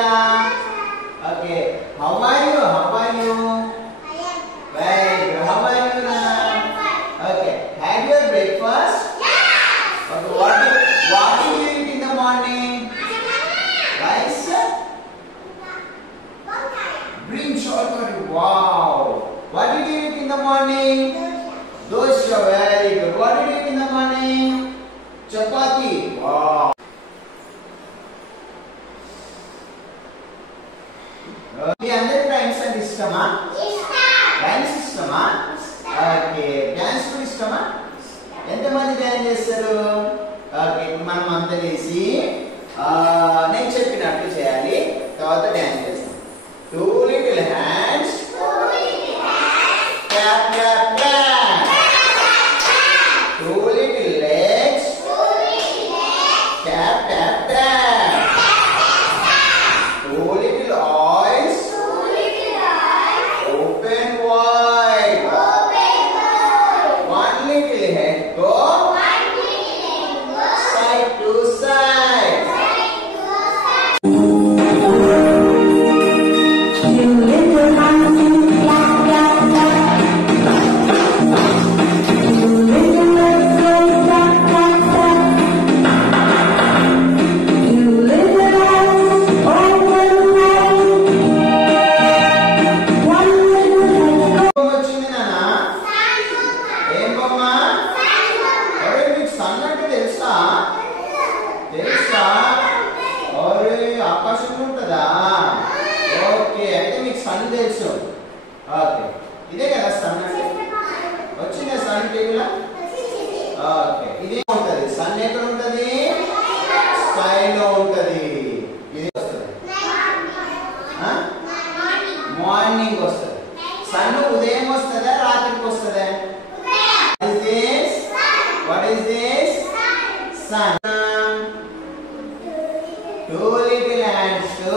లేదా? Okay. How are you? How are you? Very good. How are you now? Okay. Had your breakfast? Okay. What do you eat in the morning? Rice? Green chocolate. Wow. What did you eat in the morning? Dosha. Very good. What did you eat in the morning? Chapati. Wow. మీ అందరికి రైమ్స్ అంటే ఇష్టమా? రైమ్స్ ఇష్టమా? Okay. Dance కూడా ఇష్టమా? ఎంతమంది డాన్స్ చేస్తారు? ఓకే. మనం అంతా చేసి నేను చెప్పినట్టు చేయాలి, తర్వాత డాన్స్ చేస్తాం. 2 little hands, clap clap clap. 2 little legs, tap tap tap. 2 little eyes, open wide. 1 little head, go side to side. ఇదే కదా సన్ అంటే వచ్చిందా? Sun table. ఓకే. ఇదే ఉంటది. సన్ ఎక్కడ ఉంటది? స్కై లో ఉంటది. ఇది వస్తది మార్నింగ్ వస్తది. సన్ ఉదయం వస్తదా రాత్రికి వస్తదా? What is this? Sun. 2 little hands to